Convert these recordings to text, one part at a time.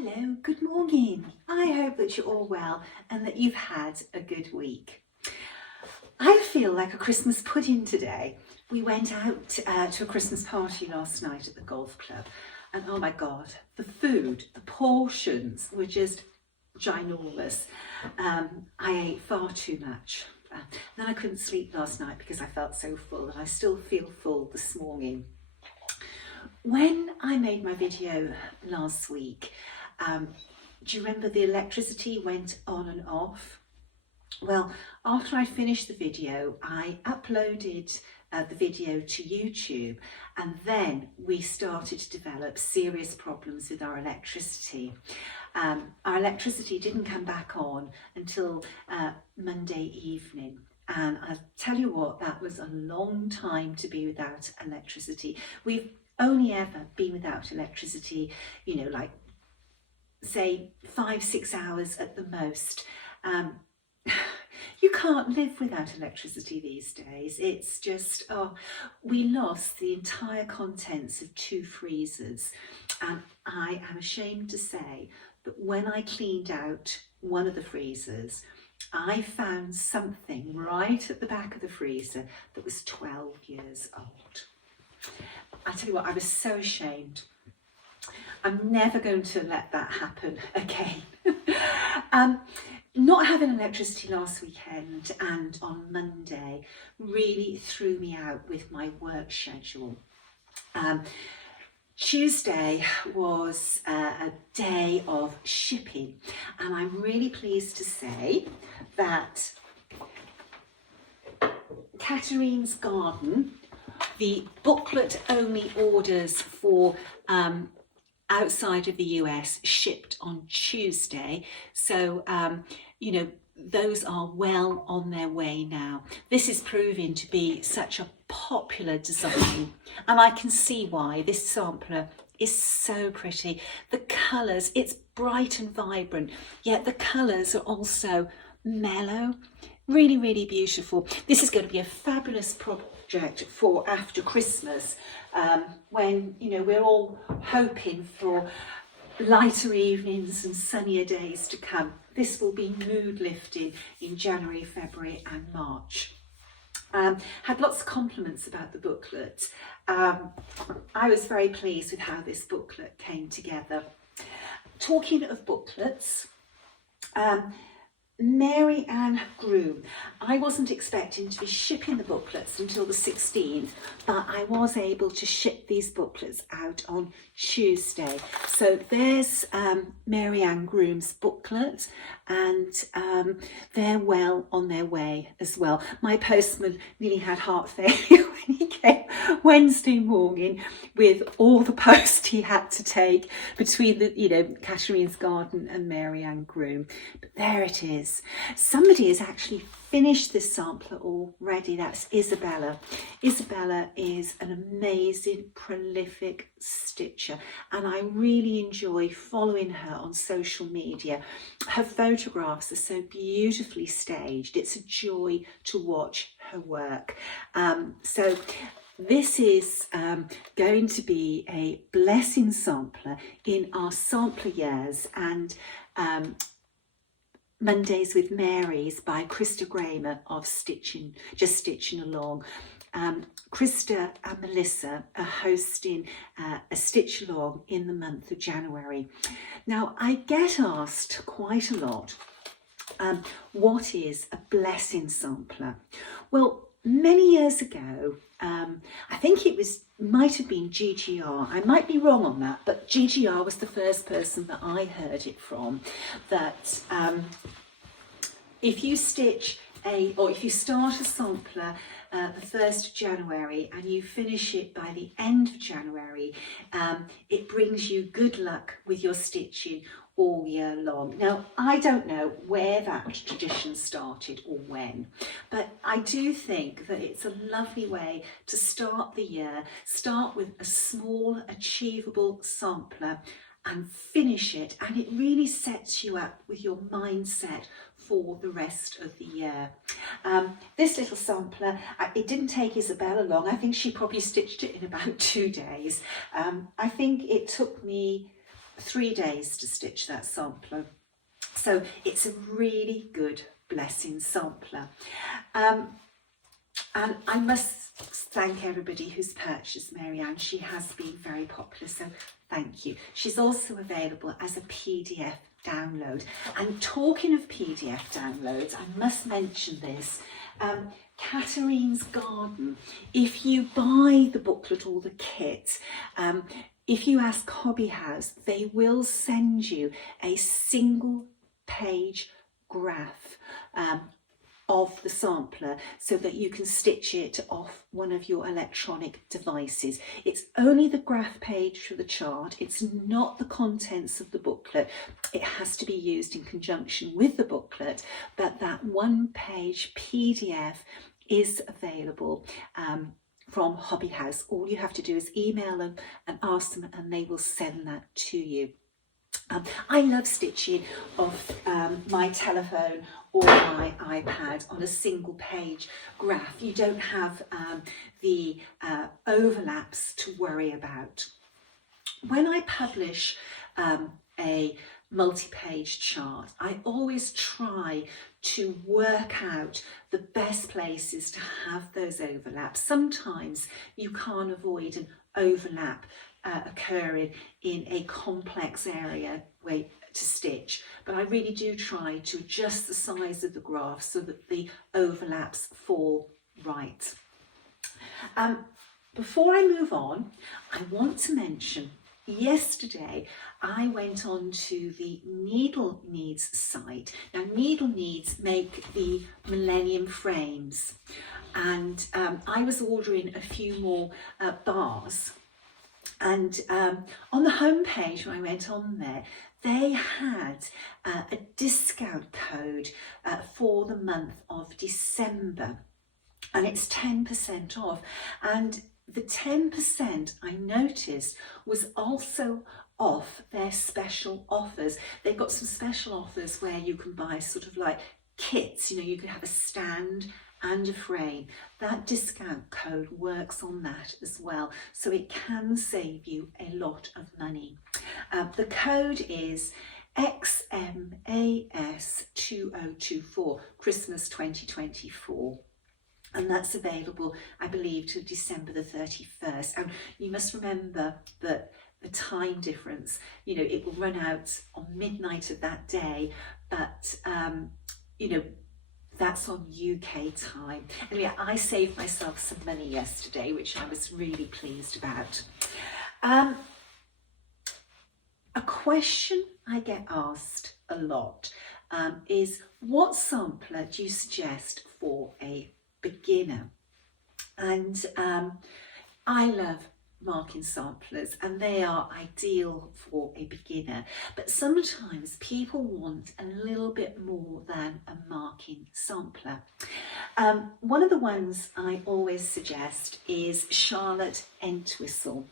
Hello, good morning. I hope that you're all well and that you've had a good week. I feel like a Christmas pudding today. We went out to a Christmas party last night at the golf club and oh my God, the food, the portions were just ginormous. I ate far too much. Then I couldn't sleep last night because I felt so full and I still feel full this morning. When I made my video last week, do you remember the electricity went on and off? Well, after I finished the video, I uploaded the video to YouTube, and then we started to develop serious problems with our electricity. Our electricity didn't come back on until Monday evening. And I'll tell you what, that was a long time to be without electricity. We've only ever been without electricity, you know, like say 5-6 hours at the most. You can't live without electricity these days. It's just, we lost the entire contents of 2 freezers. And I am ashamed to say that when I cleaned out one of the freezers, I found something right at the back of the freezer that was 12 years old. I tell you what, I was so ashamed. I'm never going to let that happen again. Not having electricity last weekend and on Monday really threw me out with my work schedule. Tuesday was a day of shipping, and I'm really pleased to say that Katharine's Garden, the booklet only orders for outside of the US shipped on Tuesday. So, you know, those are well on their way now. This is proving to be such a popular design, and I can see why. This sampler is so pretty. The colours, it's bright and vibrant, yet the colours are also mellow. Really, really beautiful. This is going to be a fabulous project for after Christmas, when, you know, we're all hoping for lighter evenings and sunnier days to come. This will be mood lifting in January, February and March. Had lots of compliments about the booklet. I was very pleased with how this booklet came together. Talking of booklets, Mary Ann Groom. I wasn't expecting to be shipping the booklets until the 16th, but I was able to ship these booklets out on Tuesday. So there's Mary Ann Groom's booklet, and they're well on their way as well. My postman nearly had heart failure when he came Wednesday morning with all the post he had to take between the, you know, Katharine's Garden and Mary Ann Groom. But there it is. Somebody has actually finished this sampler already. That's Isabella. Isabella is an amazing, prolific stitcher, and I really enjoy following her on social media. Her photographs are so beautifully staged. It's a joy to watch her work. So this is going to be a blessing sampler in our sampler years, and Mondays with Mary's by Krista Gramer of Just Stitching Along. Krista and Melissa are hosting a stitch along in the month of January. Now, I get asked quite a lot, what is a blessing sampler? Well, many years ago, I think it might have been GGR. I might be wrong on that, but GGR was the first person that I heard it from, that if you stitch if you start a sampler the 1st of January and you finish it by the end of January, it brings you good luck with your stitching all year long. Now, I don't know where that tradition started or when, but I do think that it's a lovely way to start the year. Start with a small, achievable sampler and finish it, and it really sets you up with your mindset for the rest of the year. This little sampler, it didn't take Isabella long. I think she probably stitched it in about 2 days. I think it took me 3 days to stitch that sampler. So it's a really good blessing sampler. And I must thank everybody who's purchased Mary-Ann. She has been very popular, so thank you. She's also available as a PDF download. And talking of PDF downloads, I must mention this. Katharine's Garden, if you buy the booklet or the kit, if you ask Hobby House, they will send you a single page graph of the sampler so that you can stitch it off one of your electronic devices. It's only the graph page for the chart, it's not the contents of the booklet. It has to be used in conjunction with the booklet, but that one page PDF is available from Hobby House. All you have to do is email them and ask them, and they will send that to you. I love stitching off my telephone or my iPad on a single page graph. You don't have the overlaps to worry about. When I publish a multi-page chart, I always try to work out the best places to have those overlaps. Sometimes you can't avoid an overlap occurring in a complex area to stitch, but I really do try to adjust the size of the graph so that the overlaps fall right. Before I move on, I want to mention yesterday I went on to the Needle Needs site. Now Needle Needs make the Millennium frames, and I was ordering a few more bars. And on the homepage, when I went on there, they had a discount code for the month of December, and it's 10% off. And the 10% I noticed was also off their special offers. They've got some special offers where you can buy sort of like kits, you know, you can have a stand and a frame. That discount code works on that as well, so it can save you a lot of money. The code is XMAS2024, Christmas 2024. And that's available, I believe, to December the 31st. And you must remember that the time difference, you know, it will run out on midnight of that day, but, you know, that's on UK time. Anyway, I saved myself some money yesterday, which I was really pleased about. A question I get asked a lot is, what sampler do you suggest for a beginner? And I love marking samplers, and they are ideal for a beginner, but sometimes people want a little bit more than a marking sampler. One of the ones I always suggest is Charlotte Entwistle.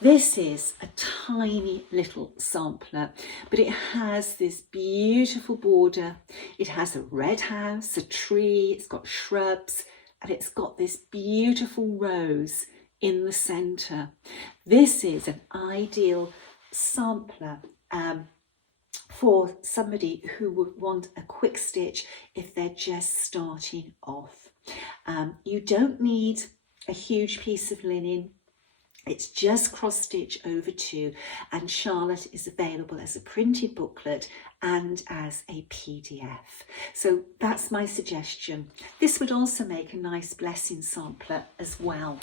This is a tiny little sampler, but it has this beautiful border. It has a red house, a tree, it's got shrubs, and it's got this beautiful rose in the centre. This is an ideal sampler for somebody who would want a quick stitch if they're just starting off. You don't need a huge piece of linen. It's just cross stitch over 2, and Charlotte is available as a printed booklet and as a PDF. So that's my suggestion. This would also make a nice blessing sampler as well.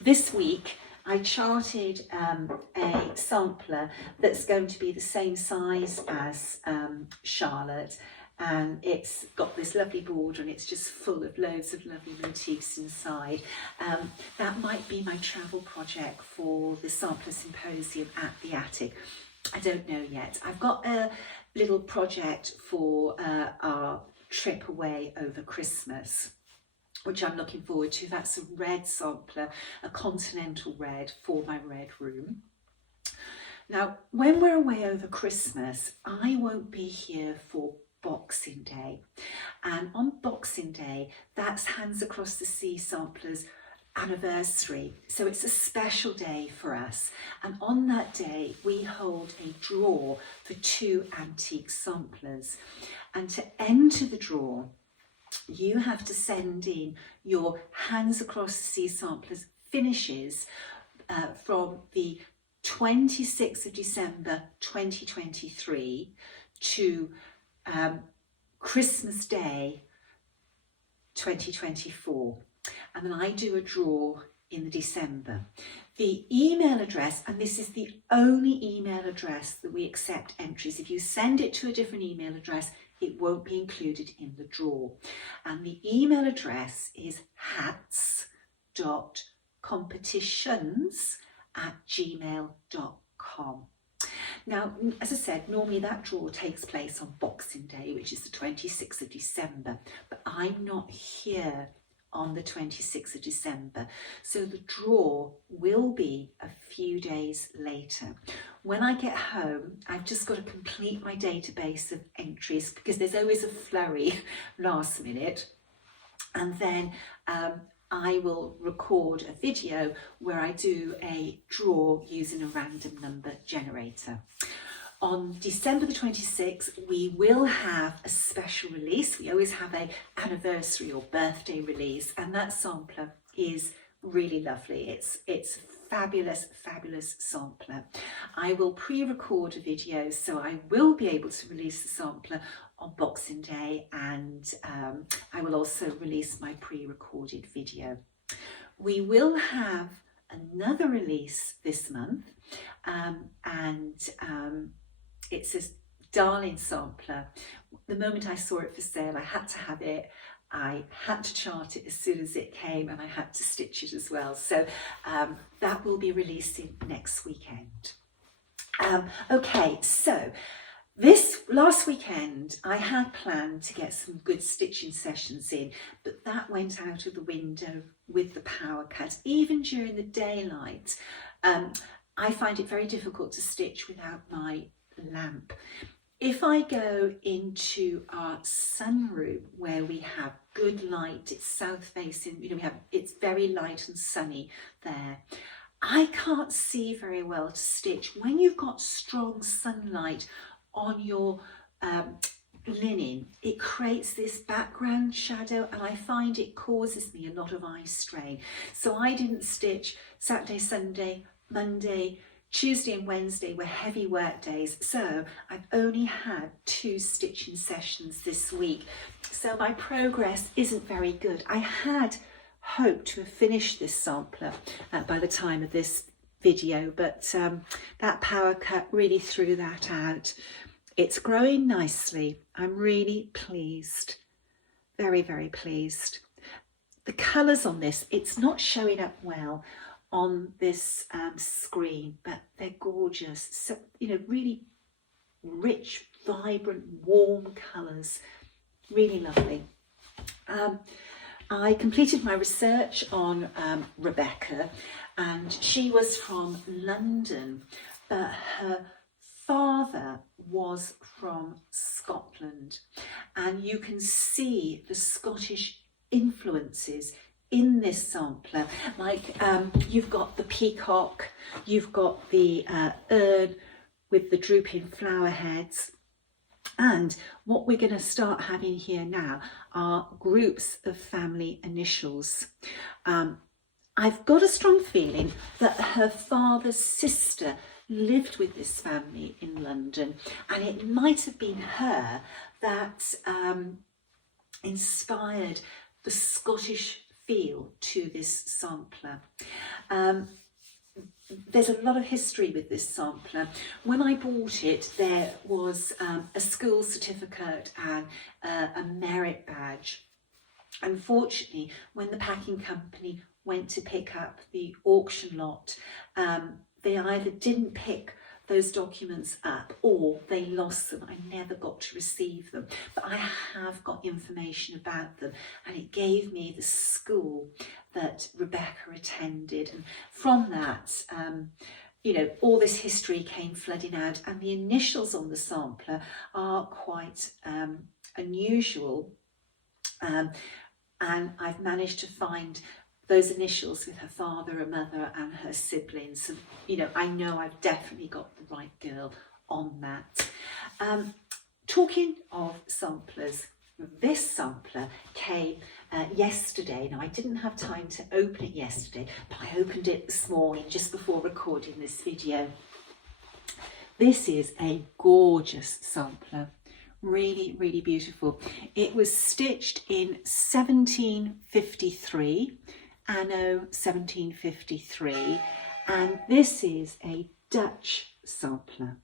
This week I charted a sampler that's going to be the same size as Charlotte, and it's got this lovely border and it's just full of loads of lovely motifs inside. That might be my travel project for the Sampler Symposium at the Attic. I don't know yet. I've got a little project for our trip away over Christmas, which I'm looking forward to. That's a red sampler, a continental red for my red room. Now, when we're away over Christmas, I won't be here for Boxing Day, and on Boxing Day, that's Hands Across the Sea samplers anniversary. So it's a special day for us. And on that day, we hold a draw for 2 antique samplers. And to enter the draw, you have to send in your Hands Across the Sea samplers finishes from the 26th of December 2023 to Christmas Day 2024. And then I do a draw in the December. The email address, and this is the only email address that we accept entries. If you send it to a different email address, it won't be included in the draw. And the email address is hats.competitions@gmail.com. Now, as I said, normally that draw takes place on Boxing Day, which is the 26th of December, but I'm not here on the 26th of December. So the draw will be a few days later. When I get home, I've just got to complete my database of entries because there's always a flurry last minute. And then I will record a video where I do a draw using a random number generator. On December the 26th, we will have a special release. We always have an anniversary or birthday release, and that sampler is really lovely. It's fabulous, fabulous sampler. I will pre-record a video, so I will be able to release the sampler on Boxing Day, and I will also release my pre-recorded video. We will have another release this month, it's a darling sampler. The moment I saw it for sale, I had to have it. I had to chart it as soon as it came, and I had to stitch it as well. So that will be releasing next weekend. Okay, so this last weekend I had planned to get some good stitching sessions in, but that went out of the window with the power cut. Even during the daylight, I find it very difficult to stitch without my lamp. If I go into our sunroom where we have good light, it's south facing, it's very light and sunny there, I can't see very well to stitch. When you've got strong sunlight on your linen, it creates this background shadow, and I find it causes me a lot of eye strain. So I didn't stitch Saturday, Sunday, Monday, Tuesday and Wednesday were heavy work days, so I've only had 2 stitching sessions this week. So my progress isn't very good. I had hoped to have finished this sampler by the time of this video, but that power cut really threw that out. It's growing nicely. I'm really pleased. Very, very pleased. The colours on this, it's not showing up well on this screen, but they're gorgeous. So, really rich, vibrant, warm colours. Really lovely. I completed my research on Rebecca, and she was from London, but her father was from Scotland, and you can see the Scottish influences in this sampler. Like you've got the peacock, you've got the urn with the drooping flower heads, and what we're going to start having here now are groups of family initials. I've got a strong feeling that her father's sister lived with this family in London, and it might have been her that inspired the Scottish feel to this sampler. There's a lot of history with this sampler. When I bought it, there was a school certificate and a merit badge. Unfortunately, when the packing company went to pick up the auction lot, they either didn't pick those documents up or they lost them. I never got to receive them, but I have got information about them, and it gave me the school that Rebecca attended, and from that all this history came flooding out, and the initials on the sampler are quite unusual, and I've managed to find those initials with her father, her mother and her siblings. And, you know I've definitely got the right girl on that. Talking of samplers, this sampler came yesterday. Now, I didn't have time to open it yesterday, but I opened it this morning just before recording this video. This is a gorgeous sampler, really, really beautiful. It was stitched in 1753, anno 1753, and this is a Dutch sampler.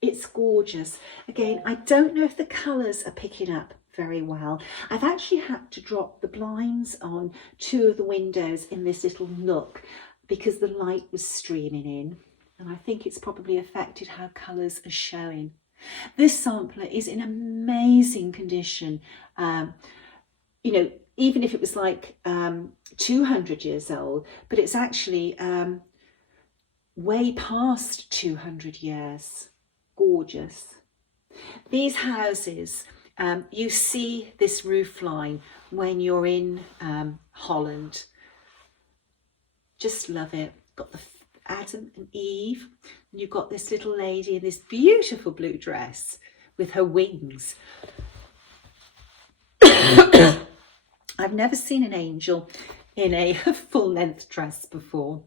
It's gorgeous. Again, I don't know if the colours are picking up very well. I've actually had to drop the blinds on 2 of the windows in this little nook because the light was streaming in, and I think it's probably affected how colours are showing. This sampler is in amazing condition. You know, even if it was like 200 years old, but it's actually way past 200 years. Gorgeous. These houses, you see this roof line when you're in Holland. Just love it. Got the Adam and Eve, and you've got this little lady in this beautiful blue dress with her wings. I've never seen an angel in a full-length dress before.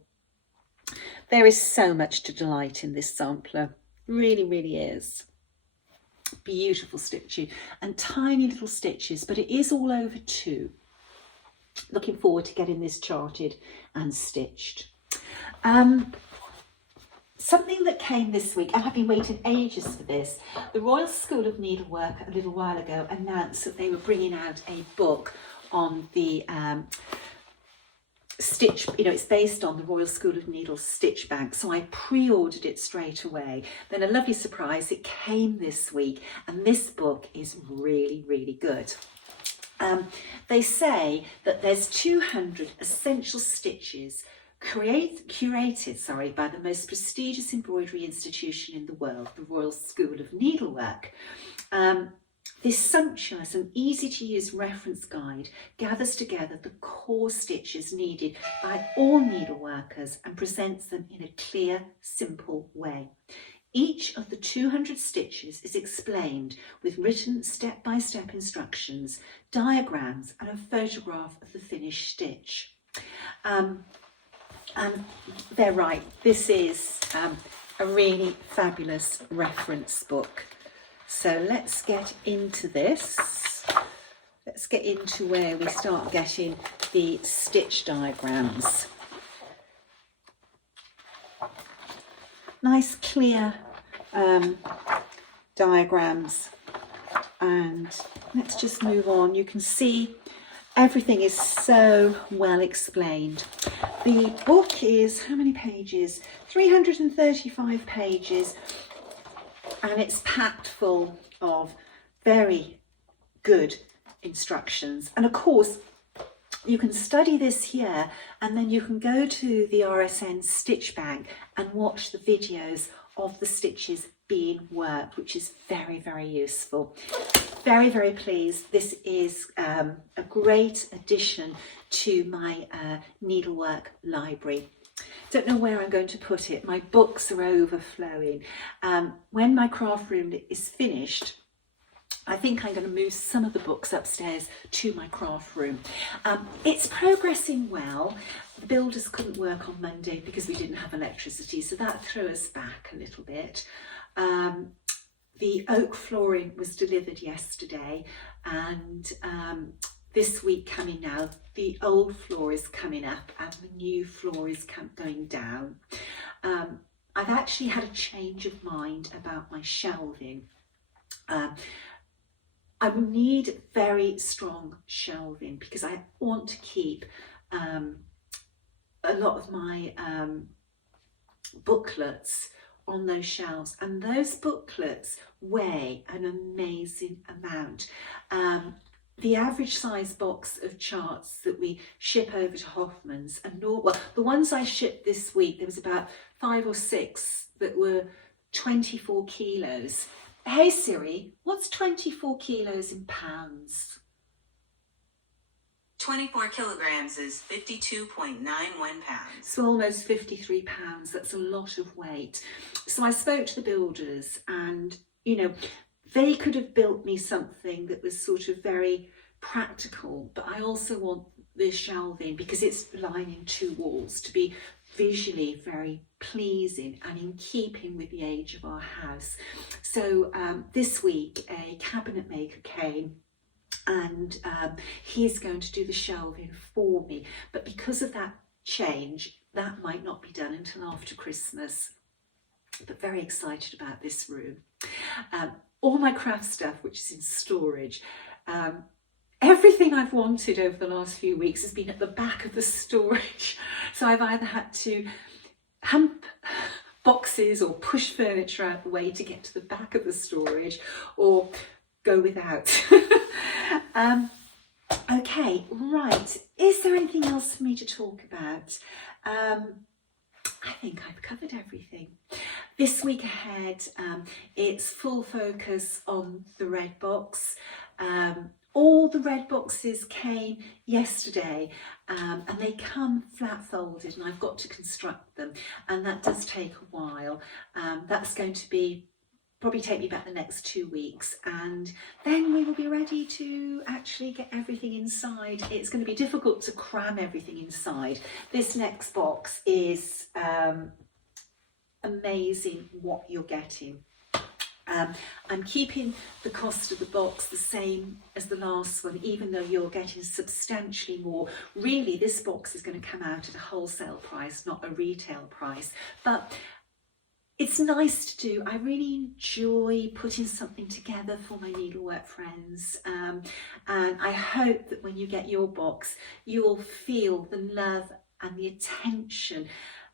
There is so much to delight in this sampler. Really, really is. Beautiful stitching and tiny little stitches, but it is all over 2. Looking forward to getting this charted and stitched. Something that came this week, and I've been waiting ages for this. The Royal School of Needlework a little while ago announced that they were bringing out a book on the stitch, you know, it's based on the Royal School of Needle's Stitchbank, so I pre-ordered it straight away. Then a lovely surprise, it came this week, and this book is really, really good. They say that there's 200 essential stitches curated by the most prestigious embroidery institution in the world, the Royal School of Needlework. This sumptuous and easy to use reference guide gathers together the core stitches needed by all needleworkers and presents them in a clear, simple way. Each of the 200 stitches is explained with written step-by-step instructions, diagrams and a photograph of the finished stitch. And they're right, this is a really fabulous reference book. So let's get into this. Let's get into where we start getting the stitch diagrams. Nice clear diagrams, and let's just move on. You can see everything is so well explained. The book is, how many pages? 335 pages. And it's packed full of very good instructions. And of course, you can study this here, and then you can go to the RSN Stitchbank and watch the videos of the stitches being worked, which is very, very useful. Very, very pleased. This is a great addition to my needlework library. Don't know where I'm going to put it. My books are overflowing. When my craft room is finished, I think I'm going to move some of the books upstairs to my craft room. It's progressing well. The builders couldn't work on Monday because we didn't have electricity, so that threw us back a little bit. The oak flooring was delivered yesterday, and this week coming now, the old floor is coming up and the new floor is going down. I've actually had a change of mind about my shelving. I need very strong shelving because I want to keep a lot of my booklets on those shelves, and those booklets weigh an amazing amount. The average size box of charts that we ship over to Hoffman's, and well, the ones I shipped this week, there was about 5 or 6 that were 24 kilos. Hey Siri, what's 24 kilos in pounds? 24 kilograms is 52.91 pounds. So almost 53 pounds, that's a lot of weight. So I spoke to the builders and, you know, they could have built me something that was sort of very practical, but I also want this shelving, because it's lining 2 walls, to be visually very pleasing and in keeping with the age of our house. So this week a cabinet maker came and he's going to do the shelving for me, but because of that change, that might not be done until after Christmas. But very excited about this room. All my craft stuff, which is in storage, everything I've wanted over the last few weeks has been at the back of the storage. So I've either had to hump boxes or push furniture out the way to get to the back of the storage, or go without. Okay, right. Is there anything else for me to talk about? I think I've covered everything. This week ahead, it's full focus on the red box. All the red boxes came yesterday, and they come flat folded, and I've got to construct them, and that does take a while. That's going to probably take me about the next 2 weeks, and then we will be ready to actually get everything inside. It's going to be difficult to cram everything inside. This next box is amazing what you're getting. I'm keeping the cost of the box the same as the last one, even though you're getting substantially more. Really, this box is going to come out at a wholesale price, not a retail price, but it's nice to do. I really enjoy putting something together for my needlework friends, and I hope that when you get your box, you'll feel the love and the attention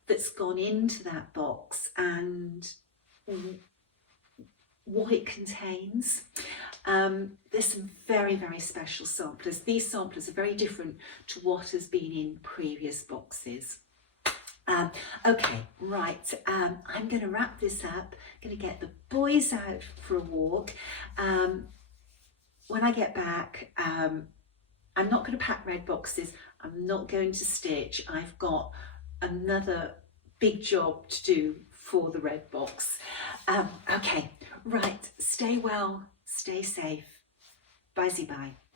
that's gone into that box and what it contains. There's some very, very special samplers. These samplers are very different to what has been in previous boxes. Okay, right, I'm going to wrap this up. I'm going to get the boys out for a walk. When I get back, I'm not going to pack red boxes. I'm not going to stitch. I've got another big job to do for the red box. Okay, right, stay well, stay safe. Bye-bye.